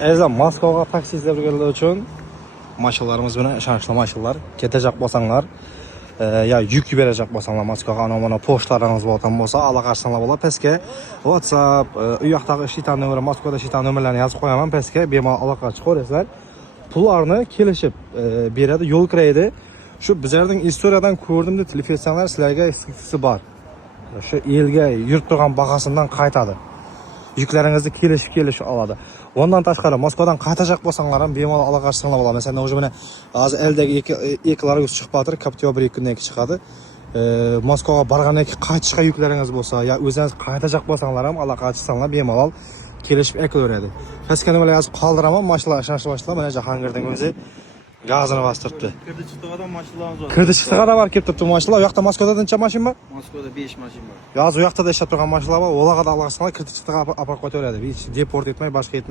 Azam Moskvaga taksi izlab yurganlar uchun mashinalarimiz bilan ishonchli mashinalar. Ketajak bo'lsanglar, ya yuk yuborajak bo'lsanglar Moskvaga ana pochtalaringiz bo'lgan bo'lsa, aloqalasanglar bo'ladi. Peskga WhatsApp, u yoqdagi shitan nomeri, Moskvada shitan nomerlarini yozib qo'yaman. Peskga bemalol aloqa chiqaverasizlar. Pullarni kelishib beradi, yo'l kiraydi. Shu bizlarning istoriyadan ko'rdimda telefon sizlarga eksklyuziv bor. Shu elga yurib turgan bahasidan qaytadi. Yuklaringizni kelishib oladi. Ondan tashqari Moskvadan qaytajak bo'lsanglar ham bemalol aloqalashsanglar bo'ladi. Masalan, o'sha mana hozir eldagi eklarga chiqib qoldi, Kaptiyo 1-2 kundan keyin chiqadi. Moskvaga borgandan keyin qaytishga yuklaringiz bo'lsa, yo o'zingiz qaytajak bo'lsanglar ham aloqalashsanglar bemalol kelishib ekaveradi. Pastga nimalar yozib qoldiraman, mashinalar ishonchli mashinalar. Mana Jahongirning o'zi gazini bostiribdi. Kirdi chiqdi odam mashinalarimiz bor. Kirdi chiqdi qadar kelib turibdi mashinalar. U yoqda Moskvada necha mashina bor? Moskvada 5 mashina bor. Yozib u yoqda da ishlab turgan mashinalar bor. Ularga da aloqasizlar, kirdi chiqdi olib qo'yaveradi. Hech deport etmay, boshqa etmay